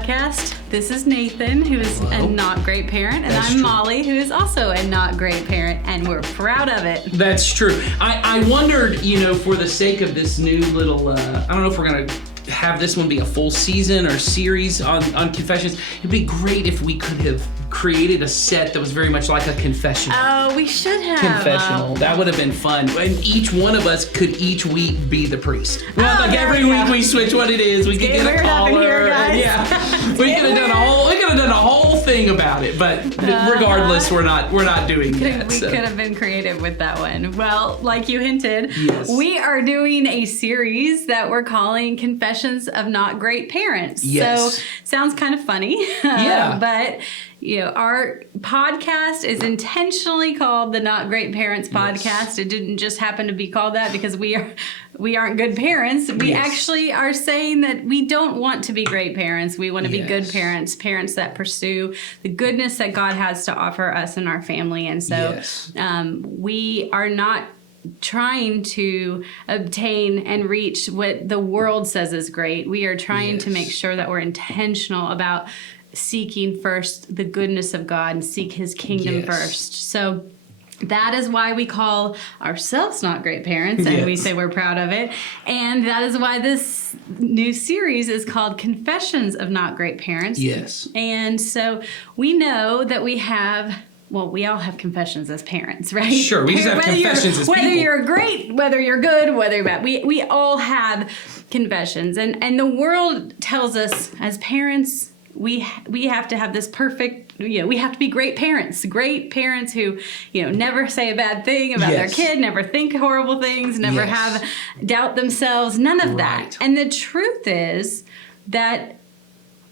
podcast. This is Nathan, who is a not great parent, and I'm Molly, who is also a not great parent, and we're proud of it. That's true. I wondered, for the sake of this new little, I don't know if we're going to have this one be a full season or series on confessions. It'd be great if we could have created a set that was very much like a confessional. Oh, we should have. Confessional. That would have been fun. And each one of us could each week be the priest. Every week we switch what it is. We could get a caller. Yeah. We could have done a whole thing about it. But regardless, we're not doing that. We could have been creative with that one. Well, like you hinted, yes. We are doing a series that we're calling Confessions of Not Great Parents. Yes. So sounds kind of funny. Yeah. But our podcast is intentionally called the Not Great Parents Podcast. Yes. It didn't just happen to be called that because we aren't good parents. We actually are saying that we don't want to be great parents. We want to be good parents, parents that pursue the goodness that God has to offer us and our family. And so we are not trying to obtain and reach what the world says is great. We are trying to make sure that we're intentional about seeking first the goodness of God and seek his kingdom first. So that is why we call ourselves not great parents, and we say we're proud of it. And that is why this new series is called Confessions of Not Great Parents. Yes. And so we know that we all have confessions as parents, right? Sure, we just have confessions as people. Whether you're great, whether you're good, whether you're bad. We all have confessions. And the world tells us as parents, we have to have this perfect, we have to be great parents who, never say a bad thing about their kid, never think horrible things, never have doubt themselves, none of that. And the truth is that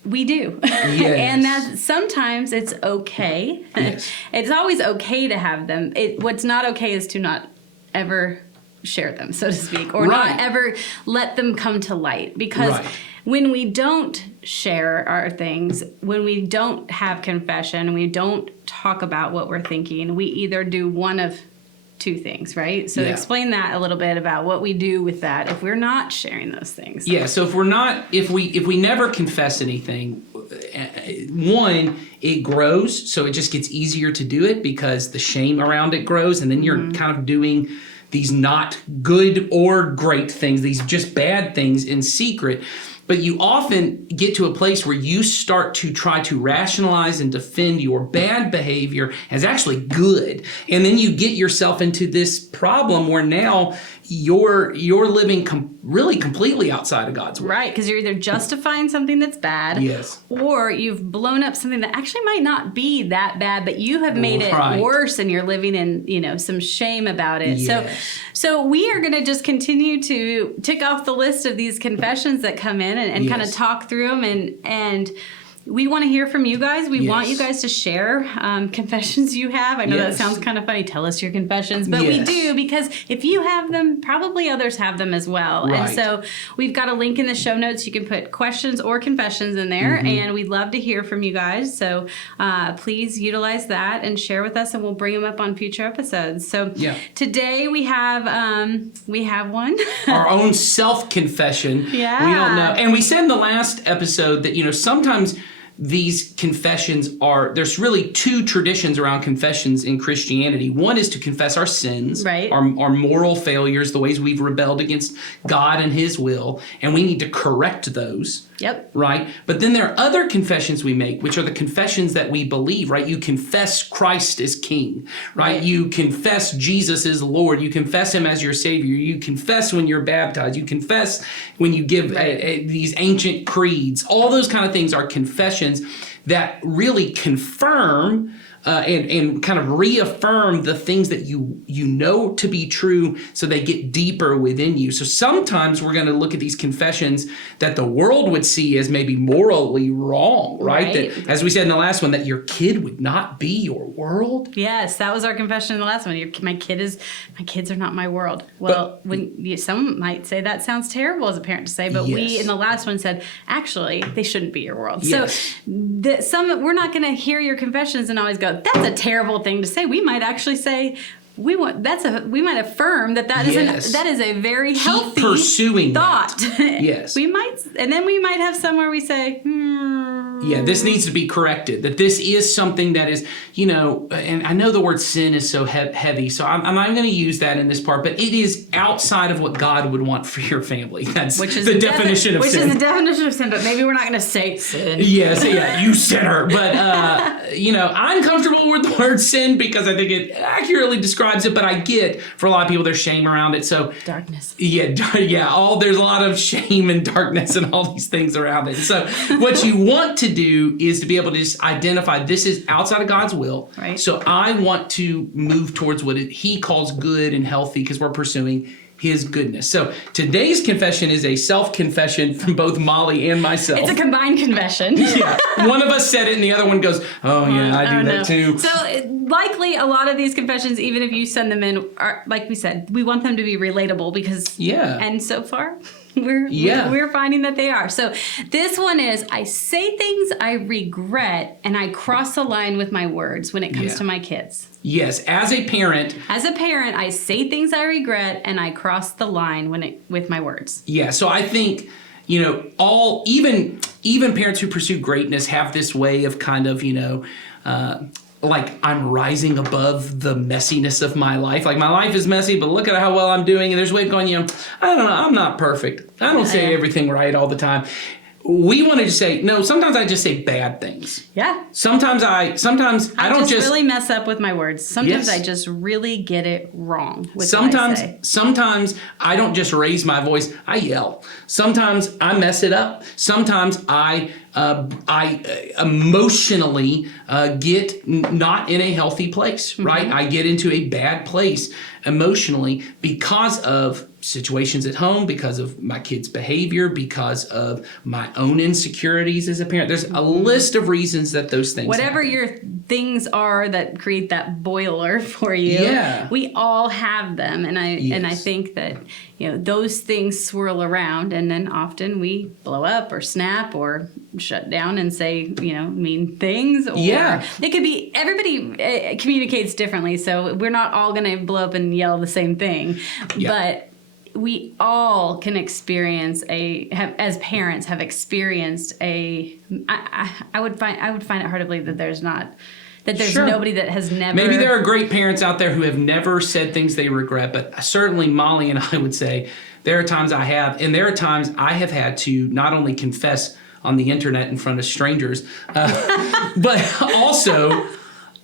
we do. And that sometimes it's okay. Yes. It's always okay to have them. What's not okay is to not ever share them, so to speak, or not ever let them come to light. Because when we don't share our things, when we don't have confession, we don't talk about what we're thinking, we either do one of two things, right? So explain that a little bit about what we do with that if we're not sharing those things. Yeah, so if we never confess anything, one, it grows, so it just gets easier to do it because the shame around it grows, and then you're kind of doing these not good or great things, these just bad things in secret. But you often get to a place where you start to try to rationalize and defend your bad behavior as actually good. And then you get yourself into this problem where now you're living really completely outside of God's will. Right, because you're either justifying something that's bad, or you've blown up something that actually might not be that bad, but you have made it worse, and you're living in some shame about it. So we are going to just continue to tick off the list of these confessions that come in and kind of talk through them, and we want to hear from you guys. We want you guys to share confessions you have. I know that sounds kind of funny. Tell us your confessions. But we do, because if you have them, probably others have them as well. Right. And so we've got a link in the show notes. You can put questions or confessions in there. And we'd love to hear from you guys. So please utilize that and share with us, and we'll bring them up on future episodes. So today we have one. Our own self-confession. Yeah. We don't know. And we said in the last episode that, sometimes these confessions there's really two traditions around confessions in Christianity. One is to confess our sins, our moral failures, the ways we've rebelled against God and his will, and we need to correct those. Yep. Right? But then there are other confessions we make, which are the confessions that we believe, right? You confess Christ as King, right? You confess Jesus is Lord. You confess him as your Savior. You confess when you're baptized. You confess when you give these ancient creeds. All those kind of things are confessions that really confirm and kind of reaffirm the things that you know to be true, so they get deeper within you. So sometimes we're going to look at these confessions that the world would see as maybe morally wrong, right? That, as we said in the last one, that your kid would not be your world. Yes, that was our confession in the last one. My kids are not my world. Well, some might say that sounds terrible as a parent to say, but we in the last one said, actually, they shouldn't be your world. Yes. So we're not going to hear your confessions and always go, that's a terrible thing to say. We might actually say, we might affirm that is a very healthy Keep pursuing thought. Yes. we might have some where we say, yeah, this needs to be corrected. That this is something that is, and I know the word sin is so heavy, so I'm not going to use that in this part, but it is outside of what God would want for your family. That's the definition of sin. Which is the definition of sin, but maybe we're not going to say sin. Yes, yeah, you sinner. But, I'm comfortable with the word sin because I think it accurately describes it, but I get for a lot of people there's shame around it. So darkness. Yeah, there's a lot of shame and darkness and all these things around it. So what you want to do is to be able to just identify this is outside of God's will. Right. So I want to move towards what he calls good and healthy because we're pursuing his goodness. So today's confession is a self-confession from both Molly and myself. It's a combined confession. Yeah. One of us said it and the other one goes, oh yeah, I do that too. So likely a lot of these confessions, even if you send them in, are, like we said, we want them to be relatable because, and so far, we're finding that they are. So this one is, I say things I regret and I cross the line with my words when it comes to my kids. Yes, as a parent, I say things I regret and I cross the line with my words. Yeah, so I think, even parents who pursue greatness have this way of kind of, like I'm rising above the messiness of my life. Like my life is messy, but look at how well I'm doing. And there's a way of going, I don't know, I'm not perfect. I don't say everything right all the time. We want to just say, no, sometimes I just say bad things. Yeah. Sometimes I don't just really mess up with my words. Sometimes I just really get it wrong with sometimes, what I say. Sometimes I don't just raise my voice, I yell. Sometimes I mess it up. Sometimes I emotionally get not in a healthy place, right? I get into a bad place emotionally because of situations at home, because of my kids' behavior, because of my own insecurities as a parent. There's a list of reasons that those things Whatever happen. your things are that create that boiler for you, we all have them. And I think that, those things swirl around and then often we blow up or snap or shut down and say, mean things. Or it could be, everybody communicates differently. So we're not all going to blow up and yell the same thing. But we all can experience as parents have experienced I would find it hard to believe that there's nobody that has never. Maybe there are great parents out there who have never said things they regret, but certainly Molly and I would say there are times I have, and there are times I have had to not only confess on the internet in front of strangers, but also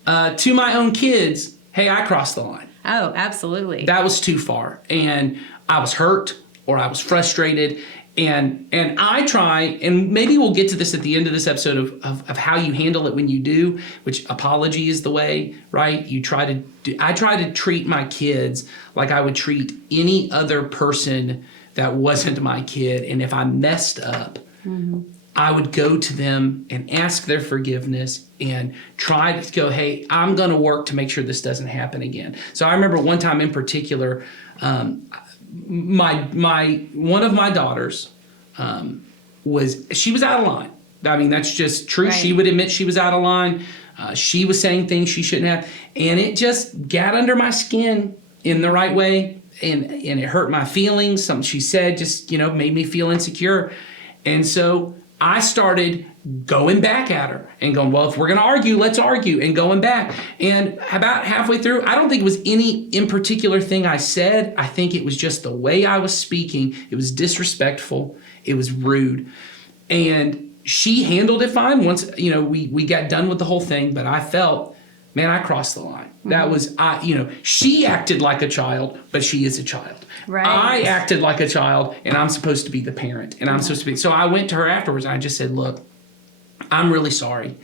to my own kids, hey, I crossed the line. Oh, absolutely. That was too far. And I was hurt or I was frustrated. And I try, and maybe we'll get to this at the end of this episode of how you handle it when you do, which apology is the way, right? I try to treat my kids like I would treat any other person that wasn't my kid. And if I messed up, I would go to them and ask their forgiveness and try to go, hey, I'm going to work to make sure this doesn't happen again. So I remember one time in particular, one of my daughters she was out of line. I mean, that's just true. Right. She would admit she was out of line. She was saying things she shouldn't have. And it just got under my skin in the right way. And it hurt my feelings. Something she said just, made me feel insecure. And so I started going back at her and going, well, if we're going to argue, let's argue, and going back. And about halfway through, I don't think it was any in particular thing I said. I think it was just the way I was speaking. It was disrespectful. It was rude. And she handled it fine once, we got done with the whole thing. But I felt, man, I crossed the line. That was, she acted like a child, but she is a child. Right. I acted like a child, and I'm supposed to be the parent, and I'm supposed to be. So I went to her afterwards, and I just said, look, I'm really sorry.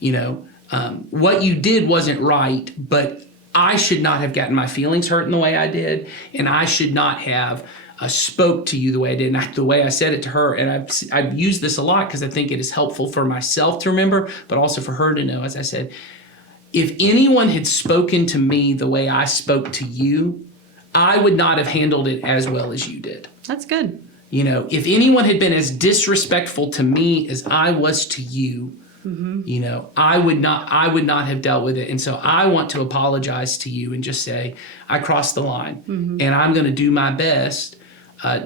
What you did wasn't right, but I should not have gotten my feelings hurt in the way I did, and I should not have spoke to you the way I did, and the way I said it to her. And I've used this a lot because I think it is helpful for myself to remember, but also for her to know, as I said, if anyone had spoken to me the way I spoke to you, I would not have handled it as well as you did. That's good. If anyone had been as disrespectful to me as I was to you, You know, I would not have dealt with it. And so I want to apologize to you and just say, I crossed the line and I'm going to do my best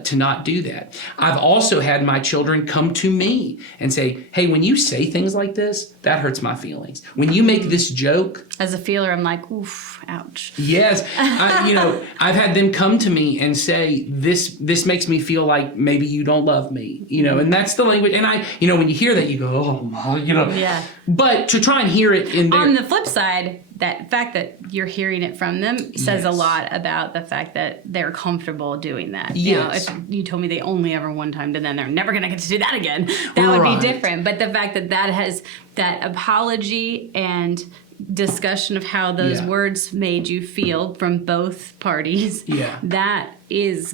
to not do that. I've also had my children come to me and say, hey, when you say things like this, that hurts my feelings. When you make this joke. As a feeler, I'm like, oof, ouch. Yes. I've had them come to me and say, this makes me feel like maybe you don't love me, and that's the language. And when you hear that, you go, oh, my, Yeah. But to try and hear it in there. On the flip side, that fact that you're hearing it from them says a lot about the fact that they're comfortable doing that. Yes. If you told me they only ever one time did that, they're never going to get to do that again. That would be different. But the fact that has that apology and discussion of how those words made you feel from both parties. Yeah. That is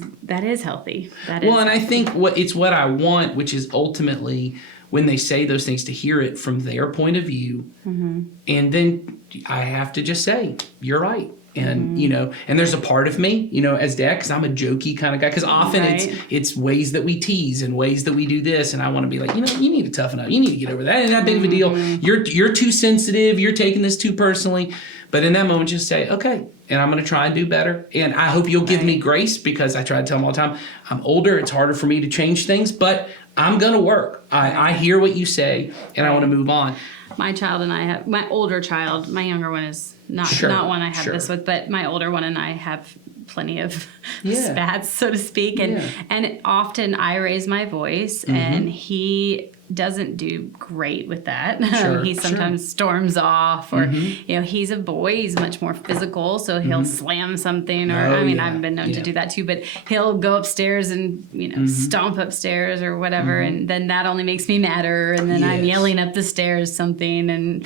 healthy. And I think what I want, which is ultimately when they say those things, to hear it from their point of view. And then I have to just say, you're right. And, and there's a part of me, as dad, because I'm a jokey kind of guy, because often it's ways that we tease and ways that we do this. And I want to be like, you need to toughen up. You need to get over that. It ain't that big of a deal. You're too sensitive. You're taking this too personally. But in that moment, just say, okay, and I'm going to try and do better. And I hope you'll give me grace, because I try to tell them all the time, I'm older. It's harder for me to change things, but I'm going to work. I hear what you say, and I want to move on. My child and I have, my older child, my younger one is not one I have this with, but my older one and I have plenty of spats, so to speak. And often I raise my voice, and he doesn't do great with that. He sometimes storms off, or he's a boy. He's much more physical, so he'll slam something, or I've been known to do that too. But he'll go upstairs and stomp upstairs or whatever, and then that only makes me madder. And then I'm yelling up the stairs something, and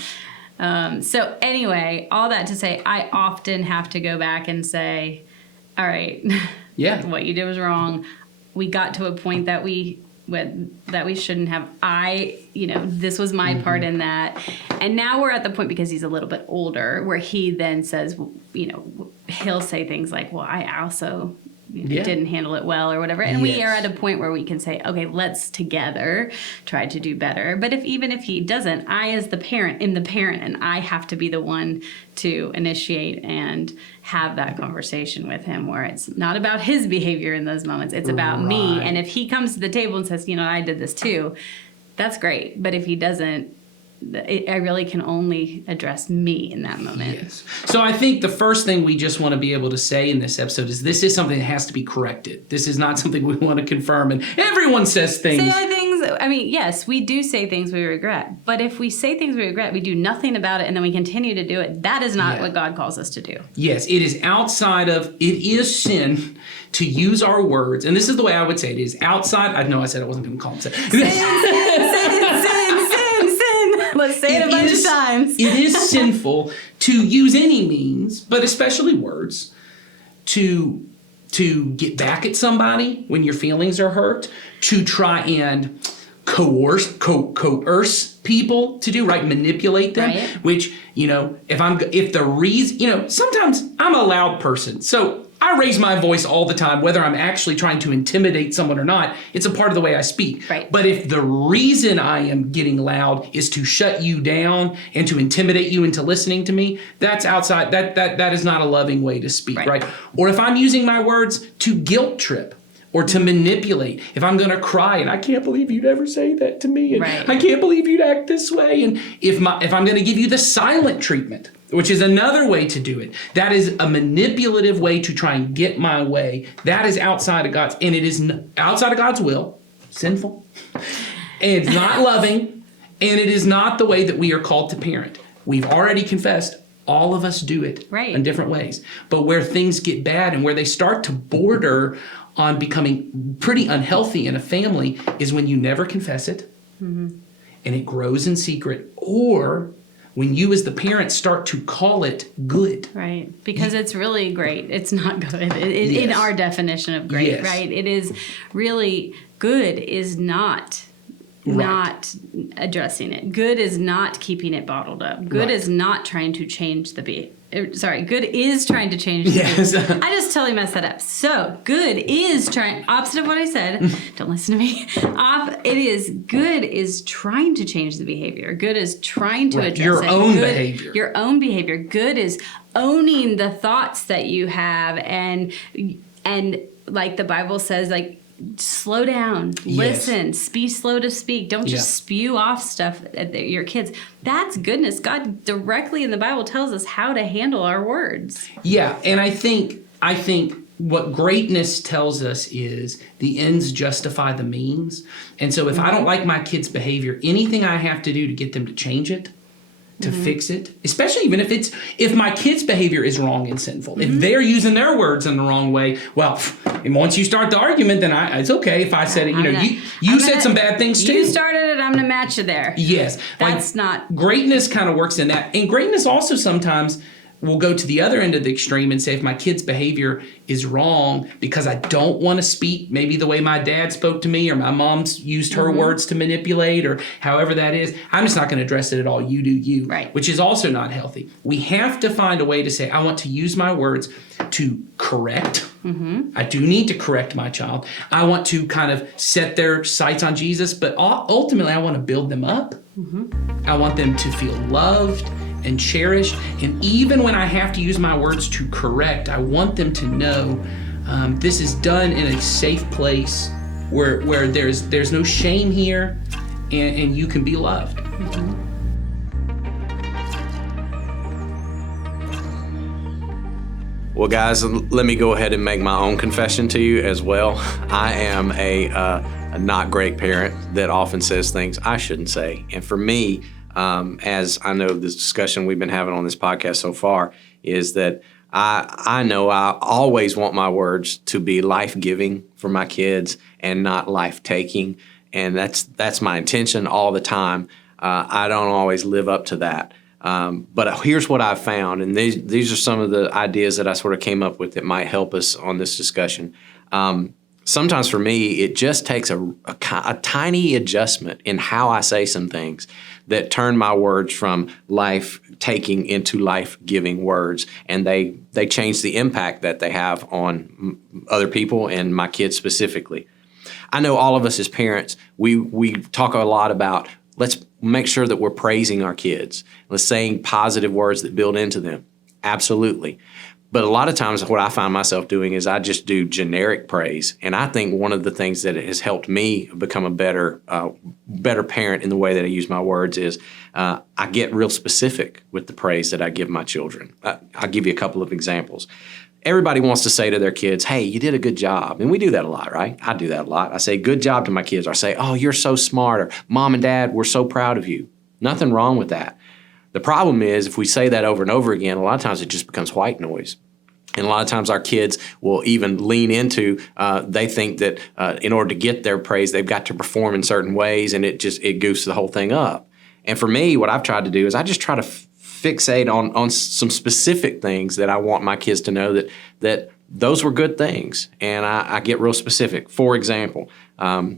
so anyway, all that to say, I often have to go back and say, all right, what you did was wrong. We got to a point that we shouldn't have. This was my part in that. And now we're at the point, because he's a little bit older, where he then says, he'll say things like, well, I also didn't handle it well, or whatever. And we are at a point where we can say, okay, let's together try to do better. But even if he doesn't, I, as the parent, am the parent, and I have to be the one to initiate and have that conversation with him, where it's not about his behavior in those moments. It's about me. And if he comes to the table and says, I did this too, that's great. But if he doesn't, I really can only address me in that moment. Yes. So I think the first thing we just want to be able to say in this episode is, this is something that has to be corrected. This is not something we want to confirm. And everyone says things. Yes, we do say things we regret. But if we say things we regret, we do nothing about it, and then we continue to do it, that is not what God calls us to do. Yes, it is it is sin to use our words. And this is the way I would say it is outside. I know I said I wasn't going to call him sin. Let's say it a bunch of times. It is sinful to use any means, but especially words, to get back at somebody when your feelings are hurt, to try and coerce people to do, manipulate them, which, sometimes I'm a loud person. So I raise my voice all the time, whether I'm actually trying to intimidate someone or not. It's a part of the way I speak. Right. But if the reason I am getting loud is to shut you down and to intimidate you into listening to me, that's outside. That is not a loving way to speak, right? Or if I'm using my words to guilt trip or to manipulate, if I'm going to cry and I can't believe you'd ever say that to me, and I can't believe you'd act this way, and if I'm going to give you the silent treatment, which is another way to do it. That is a manipulative way to try and get my way. That is outside of God's, and it is outside of God's will, sinful, and it's not loving, and it is not the way that we are called to parent. We've already confessed, all of us do it in different ways. But where things get bad and where they start to border on becoming pretty unhealthy in a family is when you never confess it, and it grows in secret, or when you as the parent start to call it good. Right, because it's really great. It's not good. In our definition of great, right? It is really, good is not addressing it. Good is not keeping it bottled up. Good is not trying to change the good is trying to change. Yes. I just totally messed that up. So good is trying, opposite of what I said. Don't listen to me. Good is trying to change the behavior. Good is trying to address your own behavior. Your own behavior. Good is owning the thoughts that you have, and like the Bible says, like, slow down, listen, be slow to speak. Don't just spew off stuff at your kids. That's goodness. God directly in the Bible tells us how to handle our words. Yeah, and I think what greatness tells us is the ends justify the means. And so if I don't like my kids' behavior, anything I have to do to get them to change it, to fix it, especially even if my kid's behavior is wrong and sinful, if they're using their words in the wrong way, well, and once you start the argument, then it's okay if I said it. You said some bad things too. You started it. I'm going to match you there. Yes, that's not greatness. Kind of works in that, and greatness also sometimes will go to the other end of the extreme and say, if my kid's behavior is wrong because I don't want to speak maybe the way my dad spoke to me, or my mom's used her words to manipulate, or however that is, I'm just not going to address it at all. You do you, right? Which is also not healthy. We have to find a way to say, I want to use my words to correct. I do need to correct my child. I want to kind of set their sights on Jesus, but ultimately I want to build them up. I want them to feel loved and cherished. And even when I have to use my words to correct, I want them to know this is done in a safe place where there's no shame here, and you can be loved. Well, guys, let me go ahead and make my own confession to you as well. I am a not great parent that often says things I shouldn't say. And for me, as I know this discussion we've been having on this podcast so far, is that I know I always want my words to be life-giving for my kids and not life-taking. And that's my intention all the time. I don't always live up to that. But here's what I've found, and these are some of the ideas that I sort of came up with that might help us on this discussion. Sometimes for me, it just takes a tiny adjustment in how I say some things that turn my words from life-taking into life-giving words, and they change the impact that they have on other people and my kids specifically. I know all of us as parents, we talk a lot about let's make sure that we're praising our kids. Let's saying positive words that build into them. Absolutely. But a lot of times what I find myself doing is I just do generic praise. And I think one of the things that has helped me become a better parent in the way that I use my words is I get real specific with the praise that I give my children. I'll give you a couple of examples. Everybody wants to say to their kids, hey, you did a good job. And we do that a lot, right? I do that a lot. I say, good job to my kids. Or I say, oh, you're so smart. Or Mom and Dad, we're so proud of you. Nothing wrong with that. The problem is if we say that over and over again, a lot of times it just becomes white noise. And a lot of times our kids will even lean into, they think that in order to get their praise, they've got to perform in certain ways, and it goofs the whole thing up. And for me, what I've tried to do is I just try to fixate on some specific things that I want my kids to know that those were good things. And I get real specific. For example,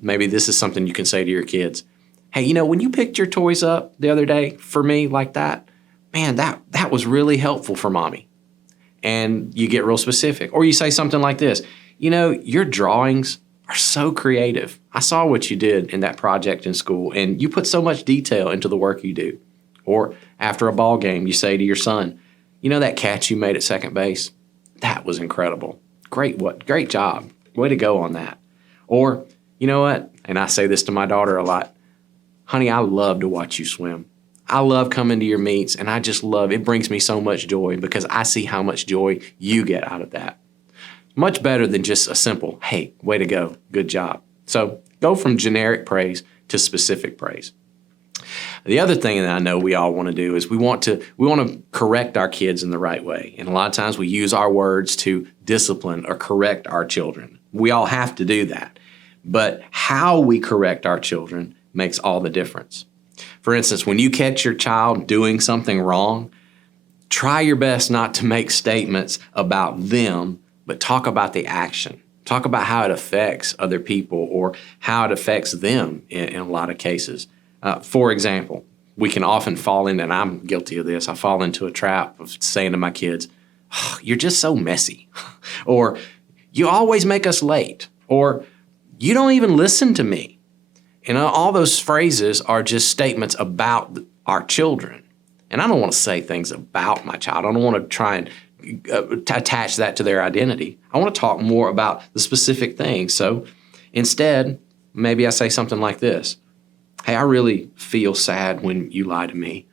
maybe this is something you can say to your kids. Hey, when you picked your toys up the other day for me like that, man, that was really helpful for Mommy. And you get real specific. Or you say something like this, your drawings are so creative. I saw what you did in that project in school, and you put so much detail into the work you do. Or after a ball game, you say to your son, that catch you made at second base? That was incredible. Great job. Way to go on that. Or, you know what? And I say this to my daughter a lot. Honey, I love to watch you swim. I love coming to your meets, and I just love, it brings me so much joy because I see how much joy you get out of that. Much better than just a simple, hey, way to go, good job. So go from generic praise to specific praise. The other thing that I know we all want to do is we want to correct our kids in the right way. And a lot of times we use our words to discipline or correct our children. We all have to do that. But how we correct our children makes all the difference. For instance, when you catch your child doing something wrong, try your best not to make statements about them, but talk about the action. Talk about how it affects other people or how it affects them in a lot of cases. For example, we can often fall into, and I'm guilty of this, I fall into a trap of saying to my kids, oh, you're just so messy. Or you always make us late. Or you don't even listen to me. And all those phrases are just statements about our children. And I don't want to say things about my child. I don't want to try and attach that to their identity. I want to talk more about the specific things. So instead, maybe I say something like this. Hey, I really feel sad when you lie to me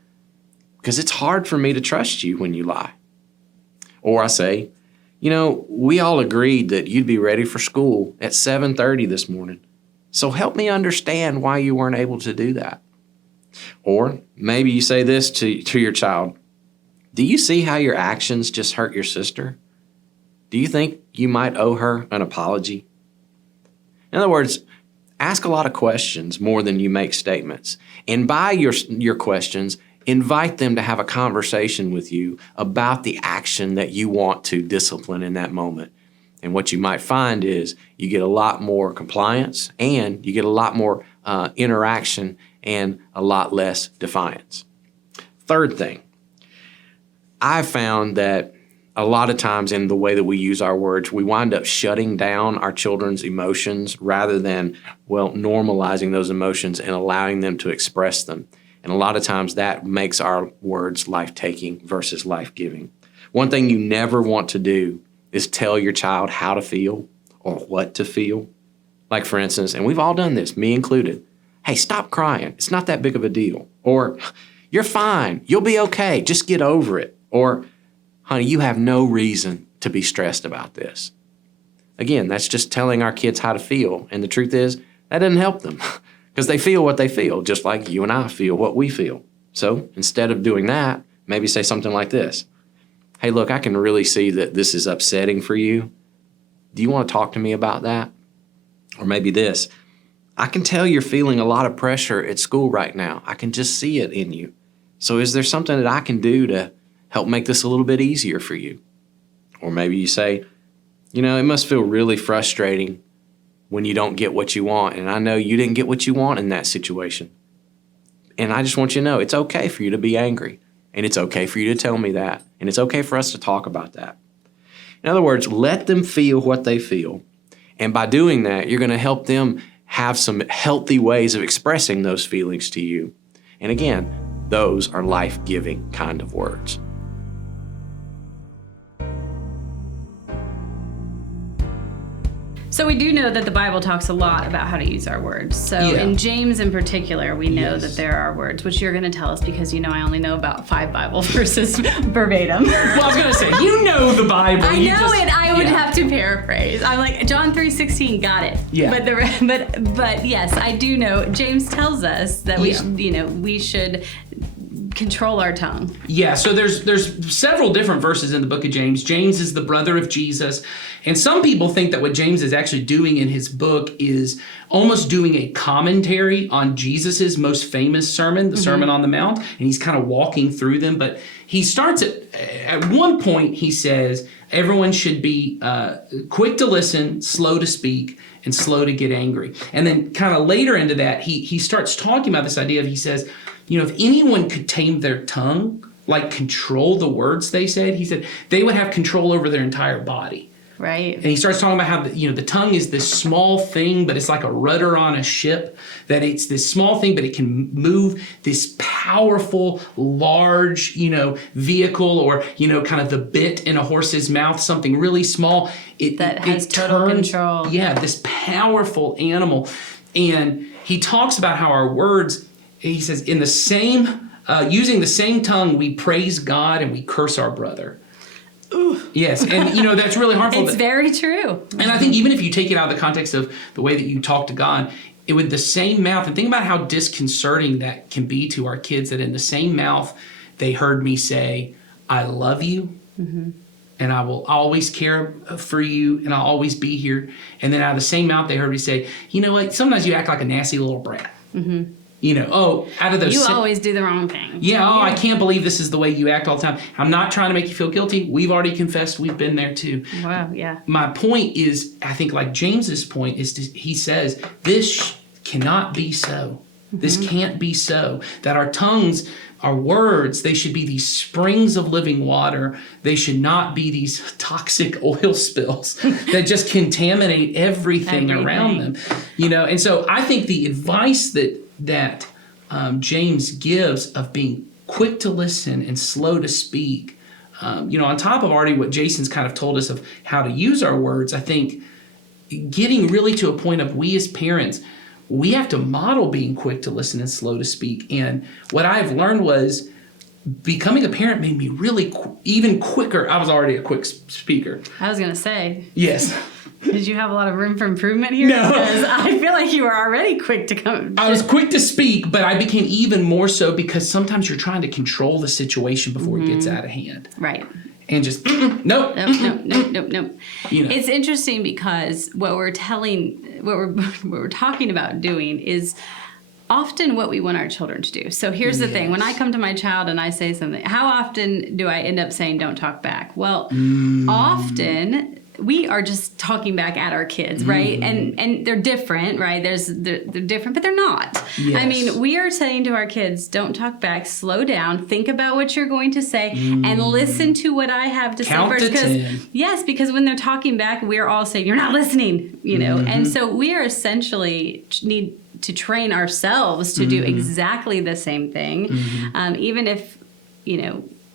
because it's hard for me to trust you when you lie. Or I say, we all agreed that you'd be ready for school at 7:30 this morning. So help me understand why you weren't able to do that. Or maybe you say this to your child. Do you see how your actions just hurt your sister? Do you think you might owe her an apology? In other words, ask a lot of questions more than you make statements. And by your questions, invite them to have a conversation with you about the action that you want to discipline in that moment. And what you might find is you get a lot more compliance and you get a lot more interaction and a lot less defiance. Third thing, I've found that a lot of times in the way that we use our words, we wind up shutting down our children's emotions rather than, normalizing those emotions and allowing them to express them. And a lot of times that makes our words life-taking versus life-giving. One thing you never want to do is tell your child how to feel or what to feel. Like, for instance, and we've all done this, me included. Hey, stop crying. It's not that big of a deal. Or, you're fine. You'll be okay. Just get over it. Or, honey, you have no reason to be stressed about this. Again, that's just telling our kids how to feel. And the truth is, that doesn't help them because they feel what they feel, just like you and I feel what we feel. So instead of doing that, maybe say something like this. Hey, look, I can really see that this is upsetting for you. Do you want to talk to me about that? Or maybe this. I can tell you're feeling a lot of pressure at school right now. I can just see it in you. So is there something that I can do to help make this a little bit easier for you? Or maybe you say, it must feel really frustrating when you don't get what you want. And I know you didn't get what you want in that situation. And I just want you to know it's okay for you to be angry. And it's okay for you to tell me that. And it's okay for us to talk about that. In other words, let them feel what they feel. And by doing that, you're going to help them have some healthy ways of expressing those feelings to you. And again, those are life-giving kind of words. So we do know that the Bible talks a lot about how to use our words. So in James in particular, we know that there are words, which you're going to tell us because I only know about 5 Bible verses verbatim. Well, I was going to say, the Bible. I know it. I would have to paraphrase. I'm like, John 3:16, got it. Yeah. But yes, I do know. James tells us that we should control our tongue. Yeah, so there's several different verses in the book of James. James is the brother of Jesus. And some people think that what James is actually doing in his book is almost doing a commentary on Jesus's most famous sermon, the Sermon on the Mount, and he's kind of walking through them. But he starts at one point, he says, everyone should be quick to listen, slow to speak, and slow to get angry. And then kind of later into that, he starts talking about this idea of, he says, if anyone could tame their tongue, like control the words they said, he said, they would have control over their entire body. Right. And he starts talking about how the tongue is this small thing, but it's like a rudder on a ship, that it's this small thing, but it can move this powerful, large, vehicle, or, kind of the bit in a horse's mouth, something really small. That has total control. Yeah, this powerful animal. And he talks about how our words, he says, in the same, using the same tongue, we praise God and we curse our brother. Ooh. Yes, and that's really harmful. It's very true. And I think even if you take it out of the context of the way that you talk to God, with the same mouth, and think about how disconcerting that can be to our kids, that in the same mouth they heard me say, I love you, and I will always care for you, and I'll always be here. And then out of the same mouth they heard me say, what, sometimes you act like a nasty little brat. Out of those... You always do the wrong thing. Yeah, I can't believe this is the way you act all the time. I'm not trying to make you feel guilty. We've already confessed. We've been there too. Wow, yeah. My point is, I think like James's point is, he says, this cannot be so. This can't be so. That our tongues, our words, they should be these springs of living water. They should not be these toxic oil spills that just contaminate everything around them. And so I think the advice that James gives of being quick to listen and slow to speak, on top of already what Jason's kind of told us of how to use our words, I think getting really to a point of we as parents, we have to model being quick to listen and slow to speak. And what I've learned was becoming a parent made me really even quicker. I was already a quick speaker. I was going to say. Yes. Did you have a lot of room for improvement here? No. Because I feel like you were already quick to come. I was quick to speak, but I became even more so because sometimes you're trying to control the situation before it gets out of hand. Right. And just, nope. It's interesting because what we're talking about doing is often what we want our children to do. So here's the thing. When I come to my child and I say something, how often do I end up saying, don't talk back? Well, often we are just talking back at our kids, right? And they're different, right? They're different, but they're not. Yes. I mean, we are saying to our kids, don't talk back, slow down, think about what you're going to say, and listen to what I have to Count say to first. 10. Yes, because when they're talking back, we're all saying, you're not listening, And so we are essentially need to train ourselves to do exactly the same thing, even if,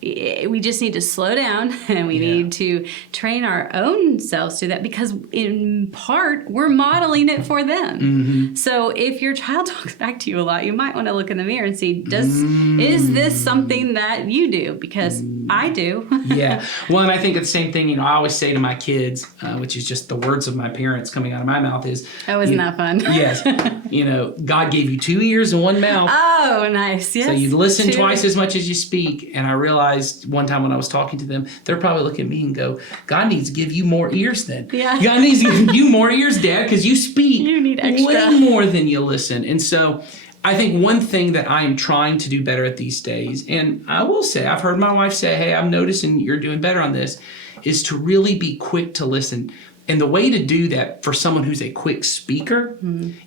we just need to slow down and we need to train our own selves to that because in part we're modeling it for them. So if your child talks back to you a lot, you might want to look in the mirror and see, is this something that you do? Because I do. Yeah. Well, and I think it's the same thing, I always say to my kids, which is just the words of my parents coming out of my mouth is. Oh, isn't that fun? Yes. God gave you 2 ears and 1 mouth. Oh, nice. Yes. So you listen twice as much as you speak. And I realized one time when I was talking to them, they're probably looking at me and go, God needs to give you more ears then. Yeah. God needs to give you more ears, Dad, because you speak You need extra. way more than you listen. And so I think one thing that I'm trying to do better at these days, and I will say, I've heard my wife say, hey, I'm noticing you're doing better on this, is to really be quick to listen. And the way to do that for someone who's a quick speaker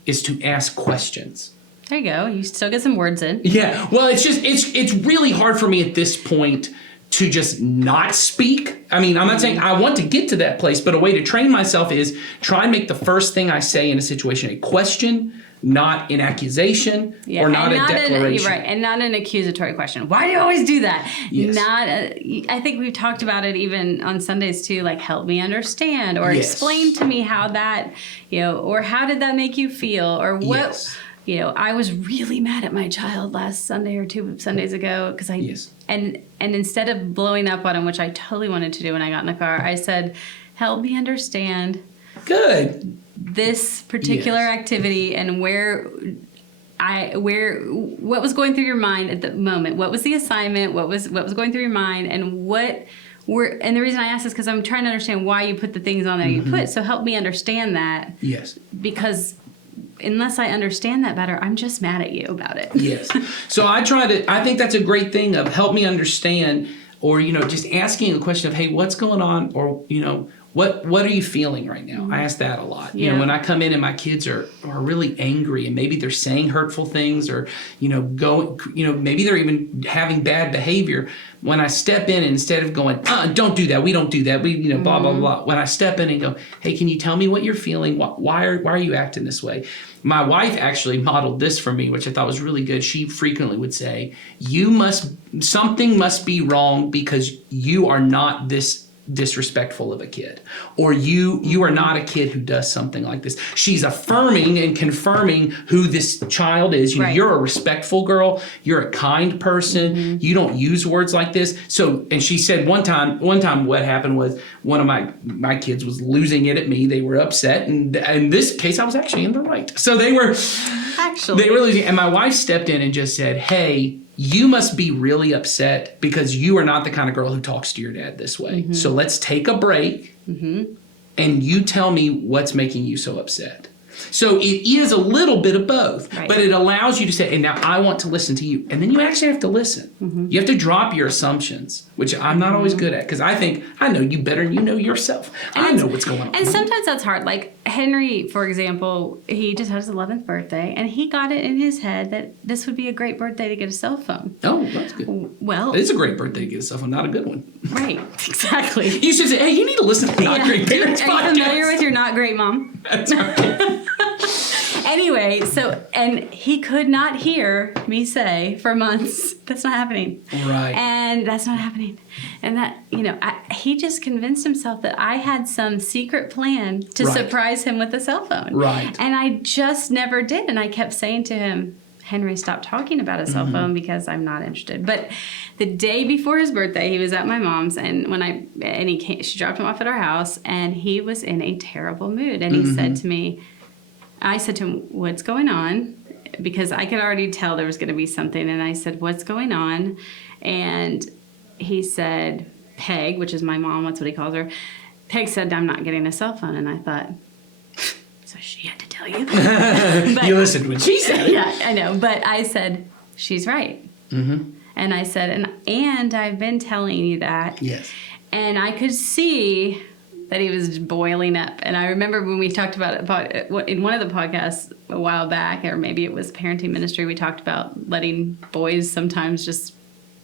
is to ask questions. There you go. You still get some words in. Yeah. Well, it's really hard for me at this point to just not speak. I mean, I'm not saying I want to get to that place, but a way to train myself is try and make the first thing I say in a situation a question, not an accusation or not a declaration. Right, and not an accusatory question. Why do you always do that? Yes. I think we've talked about it even on Sundays too, like help me understand or explain to me how that, or how did that make you feel or what. Yes. I was really mad at my child last Sunday or 2 Sundays ago because and instead of blowing up on him, which I totally wanted to do when I got in the car, I said, help me understand. Good. This particular activity and what was going through your mind at the moment? What was the assignment? What was going through your mind? And and the reason I ask is because I'm trying to understand why you put the things on there you put. So help me understand that. Yes. Because unless I understand that better, I'm just mad at you about it. Yes. So I think that's a great thing of help me understand, or, just asking a question of, hey, what's going on? Or, what are you feeling right now? I ask that a lot. When I come in and my kids are really angry and maybe they're saying hurtful things or, maybe they're even having bad behavior. When I step in, instead of going, don't do that, we don't do that, we, blah, blah, blah. When I step in and go, hey, can you tell me what you're feeling? Why are you acting this way? My wife actually modeled this for me, which I thought was really good. She frequently would say, something must be wrong because you are not this disrespectful of a kid, or you are not a kid who does something like this. She's affirming and confirming who this child is. You're a respectful girl, you're a kind person, you don't use words like this. So, and she said one time what happened was one of my kids was losing it at me. They were upset, and in this case I was actually in the right. So they were losing, and my wife stepped in and just said, hey, you must be really upset because you are not the kind of girl who talks to your dad this way. So let's take a break and you tell me what's making you so upset. So it is a little bit of both, Right. but it allows you to say, and now I want to listen to you. And then you actually have to listen. You have to drop your assumptions, which I'm not always good at, because I think I know you better than you know yourself. I know what's going on. And sometimes that's hard. Like Henry, for example, he just had his 11th birthday, and he got it in his head that this would be a great birthday to get a cell phone. Oh, that's good. Well, It's a great birthday to get a cell phone, not a good one. right, exactly. You should say, hey, you need to listen to Not Great Parents Are podcast. you familiar with your Not Great Mom? That's right. Anyway, and he could not hear me say for months, that's not happening. Right. And that's not happening. And that, he just convinced himself that I had some secret plan to Right. surprise him with a cell phone. Right. And I just never did. And I kept saying to him, Henry, stop talking about a cell phone because I'm not interested. But the day before his birthday, he was at my mom's, and she dropped him off at our house, and he was in a terrible mood. And he said to me, I said to him, what's going on? Because I could already tell there was going to be something. And I said, what's going on? And he said, Peg, which is my mom, that's what he calls her. Peg said, I'm not getting a cell phone. And I thought, so she had to tell you? But, You listened when she said it. Yeah, I know. But I said, she's right. And I said, and I've been telling you that. Yes. And I could see that he was boiling up. And I remember when we talked about it in one of the podcasts a while back, or maybe it was parenting ministry, we talked about letting boys sometimes just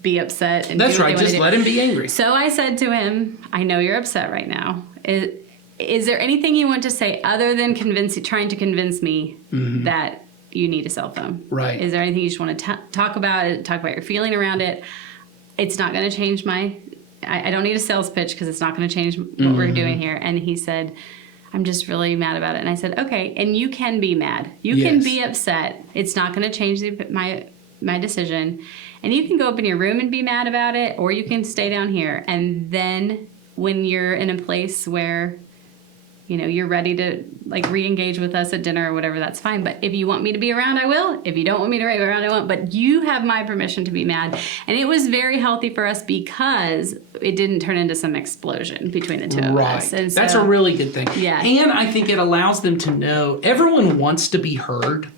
be upset. And That's do what right. they Just wanna let do. him be angry. So I said to him, I know you're upset right now. Is there anything you want to say other than trying to convince me that you need a cell phone? Right. Is there anything you just want to talk about? Talk about your feeling around it? It's not going to change I don't need a sales pitch because it's not going to change what we're doing here. And he said, I'm just really mad about it. And I said, okay, and you can be mad. You can be upset. It's not going to change my decision. And you can go up in your room and be mad about it, or you can stay down here. And then when you're in a place where you're ready to re-engage with us at dinner or whatever, that's fine. But if you want me to be around, I will. If you don't want me to be around, I won't. But you have my permission to be mad. And it was very healthy for us because it didn't turn into some explosion between the two of us. And That's a really good thing. Yeah. And I think it allows them to know everyone wants to be heard.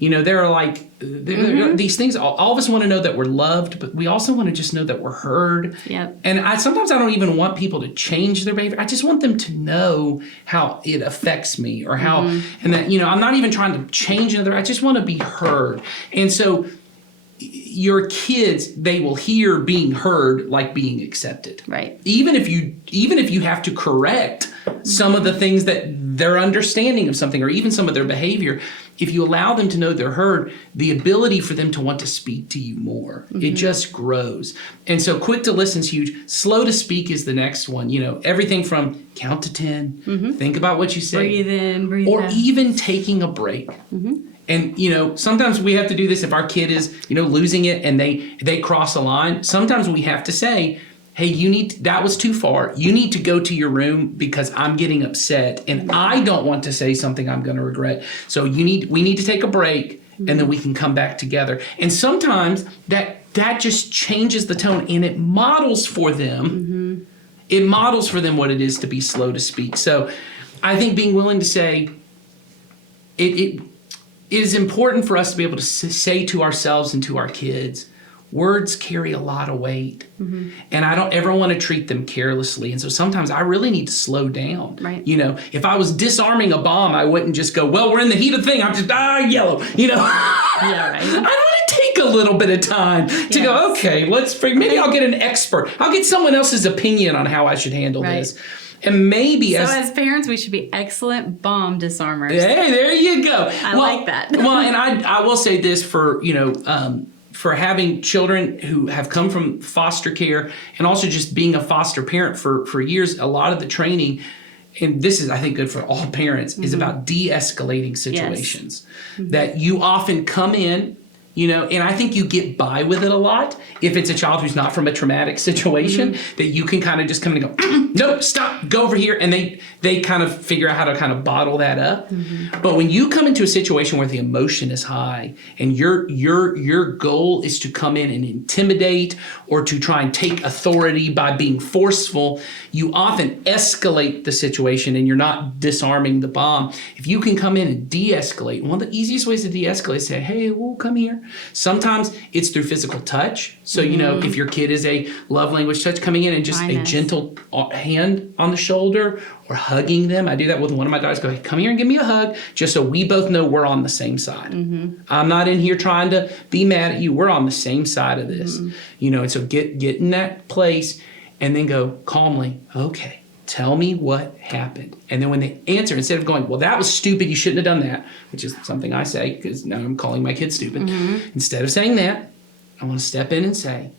There are these things, all of us want to know that we're loved, but we also want to just know that we're heard. Yep. And sometimes I don't even want people to change their behavior. I just want them to know how it affects me or how, and that, I'm not even trying to change another. I just want to be heard. And so your kids, they will hear being heard like being accepted. Right. Even if you have to correct some of the things that their understanding of something or even some of their behavior, if you allow them to know they're heard, the ability for them to want to speak to you more, it just grows. And so quick to listen is huge. Slow to speak is the next one. Everything from count to 10, think about what you say. Breathe in, breathe or out. even taking a break. And, sometimes we have to do this if our kid is, losing it and they cross a line. Sometimes we have to say, hey, that was too far. You need to go to your room because I'm getting upset and I don't want to say something I'm going to regret. So we need to take a break and then we can come back together. And sometimes that just changes the tone and it models for them. It models for them what it is to be slow to speak. So I think being willing to say it is important for us to be able to say to ourselves and to our kids, words carry a lot of weight, and I don't ever want to treat them carelessly. And so sometimes I really need to slow down. Right. If I was disarming a bomb, I wouldn't just go, well, we're in the heat of the thing. I'm just, yellow, Yeah, right. I want to take a little bit of time to go, okay, maybe I'll get an expert. I'll get someone else's opinion on how I should handle this. And maybe as parents, we should be excellent bomb disarmers. Hey, there you go. I like that. Well, and I will say this for having children who have come from foster care and also just being a foster parent for years, a lot of the training, and this is, I think, good for all parents, is about de-escalating situations. That you often come in And I think you get by with it a lot if it's a child who's not from a traumatic situation, that you can kind of just come in and go, nope, stop, go over here. And they kind of figure out how to kind of bottle that up. But when you come into a situation where the emotion is high and your goal is to come in and intimidate or to try and take authority by being forceful, you often escalate the situation and you're not disarming the bomb. If you can come in and de-escalate, one of the easiest ways to de-escalate is say, hey, well, come here. Sometimes it's through physical touch. So, if your kid is a love language touch, coming in and just a gentle hand on the shoulder or hugging them. I do that with one of my daughters. Go, hey, come here and give me a hug, just so we both know we're on the same side. I'm not in here trying to be mad at you. We're on the same side of this. And so get in that place and then go calmly, okay, tell me what happened. And then when they answer, instead of going, well, that was stupid, you shouldn't have done that, which is something I say because now I'm calling my kid stupid. Instead of saying that, I want to step in and say,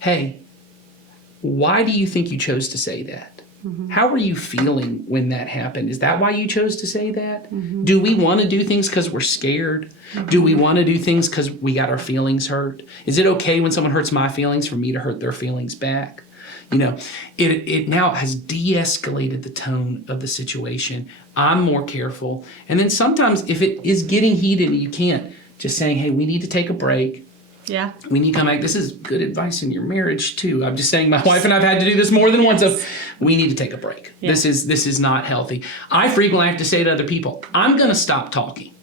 hey, why do you think you chose to say that? How were you feeling when that happened? Is that why you chose to say that? Do we want to do things because we're scared? Do we want to do things because we got our feelings hurt? Is it okay when someone hurts my feelings for me to hurt their feelings back? It now has de-escalated the tone of the situation. I'm more careful. And then sometimes if it is getting heated and you can't, just saying, hey, we need to take a break. Yeah. We need to come back. This is good advice in your marriage too. I'm just saying my wife and I've had to do this more than once. Of we need to take a break. Yeah. This is not healthy. I frequently have to say to other people, I'm going to stop talking.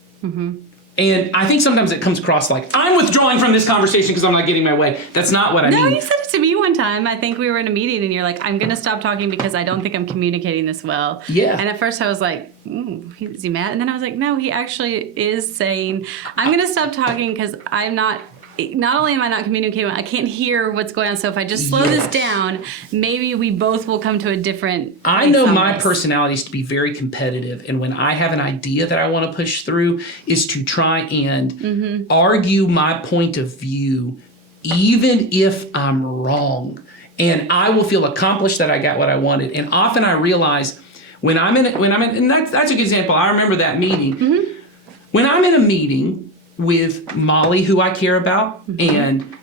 And I think sometimes it comes across like, I'm withdrawing from this conversation because I'm not getting my way. That's not what I mean. No, you said it to me one time. I think we were in a meeting and you're like, I'm going to stop talking because I don't think I'm communicating this well. Yeah. And at first I was like, is he mad? And then I was like, no, he actually is saying, I'm going to stop talking because I'm not only am I not communicating, I can't hear what's going on. So if I just slow this down, maybe we both will come to a different place. I know my personality is to be very competitive. And when I have an idea that I want to push through is to try and argue my point of view, even if I'm wrong. And I will feel accomplished that I got what I wanted. And often I realize when I'm in, and that's a good example. I remember that meeting. When I'm in a meeting with Molly, who I care about, and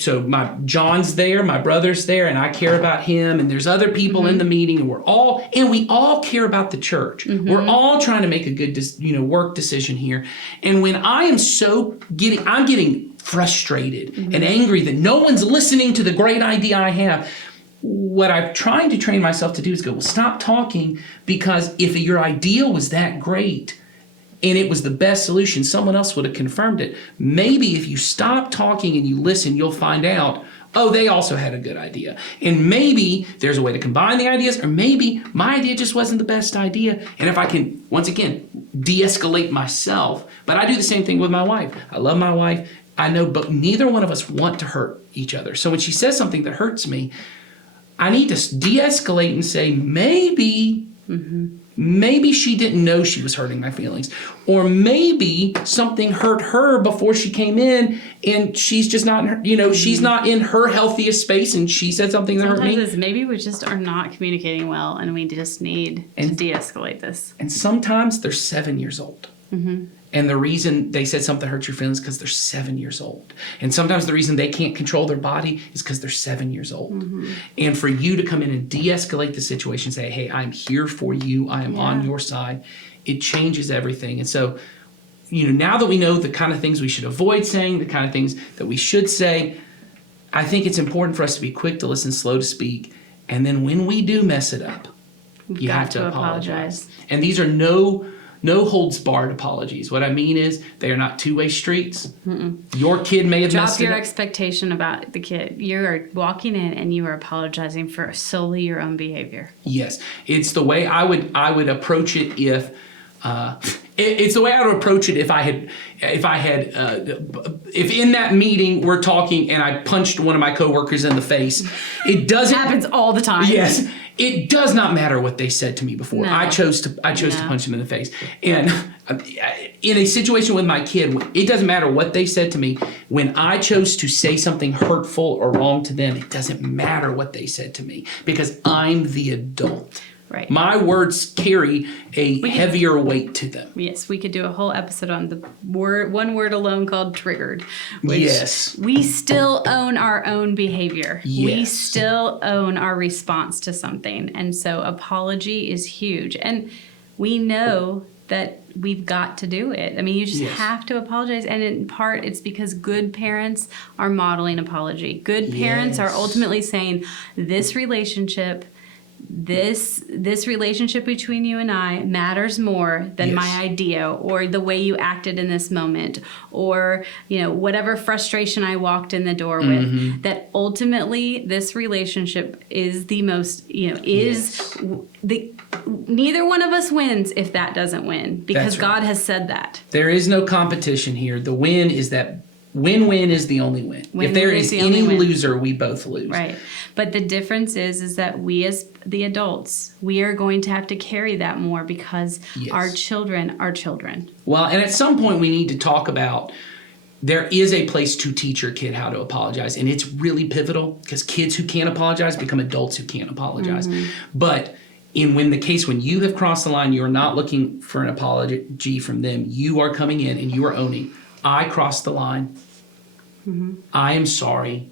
so my John's there, my brother's there, and I care about him, and there's other people in the meeting, and we all care about the church. We're all trying to make a good work decision here. And when I am I'm getting frustrated and angry that no one's listening to the great idea I have. What I'm trying to train myself to do is go, well, stop talking, because if your idea was that great and it was the best solution, someone else would have confirmed it. Maybe if you stop talking and you listen, you'll find out, oh, they also had a good idea. And maybe there's a way to combine the ideas, or maybe my idea just wasn't the best idea. And if I can, once again, de-escalate myself, but I do the same thing with my wife. I love my wife. I know, but neither one of us want to hurt each other. So when she says something that hurts me, I need to de-escalate and say, maybe she didn't know she was hurting my feelings. Or maybe something hurt her before she came in and she's just not, she's not in her healthiest space and she said something that hurt me. Maybe we just are not communicating well and we just need to de-escalate this. And sometimes they're 7 years old. And the reason they said something hurt your feelings is because they're 7 years old. And sometimes the reason they can't control their body is because they're 7 years old. And for you to come in and de-escalate the situation, say, hey, I'm here for you. I am on your side. It changes everything. And so, now that we know the kind of things we should avoid saying, the kind of things that we should say, I think it's important for us to be quick to listen, slow to speak. And then when we do mess it up, you have to apologize. And these are no holds barred apologies. What I mean is they are not two-way streets. Your kid may have messed it up. Drop your expectation about the kid. You are walking in and you are apologizing for solely your own behavior. Yes. It's the way I would approach it if it's the way I would approach it if in that meeting we're talking and I punched one of my coworkers in the face. It happens all the time. Yes. It does not matter what they said to me before. No. I chose to punch them in the face. And in a situation with my kid, it doesn't matter what they said to me. When I chose to say something hurtful or wrong to them, it doesn't matter what they said to me because I'm the adult. Right. My words carry a heavier weight to them. Yes, we could do a whole episode on the one word alone called triggered. Which Yes. We still own our own behavior. Yes. We still own our response to something. And so apology is huge. And we know that we've got to do it. I mean, you just have to apologize. And in part, it's because good parents are modeling apology. Good parents are ultimately saying, this relationship between you and I matters more than my idea or the way you acted in this moment or, whatever frustration I walked in the door with. That ultimately this relationship is the most, neither one of us wins if that doesn't win because God has said that. There is no competition here. The win is that win-win is the only win. If there is any loser, we both lose. Right. But the difference is that we as the adults, we are going to have to carry that more because our children are children. Well, and at some point we need to talk about there is a place to teach your kid how to apologize. And it's really pivotal because kids who can't apologize become adults who can't apologize. But when you have crossed the line, you're not looking for an apology from them. You are coming in and you are owning, I crossed the line. I am sorry.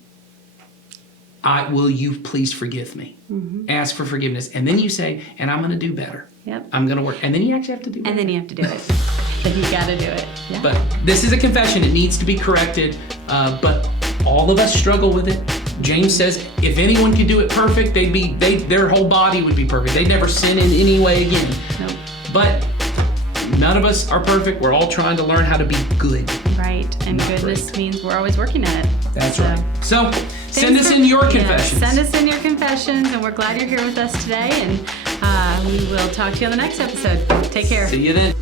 Will you please forgive me? Ask for forgiveness. And then you say, and I'm going to do better. Yep. I'm going to work. And then you actually have to do it. And then you have to do it. Then you got to do it. Yeah. But this is a confession. It needs to be corrected. But all of us struggle with it. James says, if anyone could do it perfect, their whole body would be perfect. They'd never sin in any way again. Nope. But none of us are perfect. We're all trying to learn how to be good. Right. And goodness means we're always working at it. That's right. So send us in your confessions. Send us in your confessions, and we're glad you're here with us today. And we will talk to you on the next episode. Take care. See you then.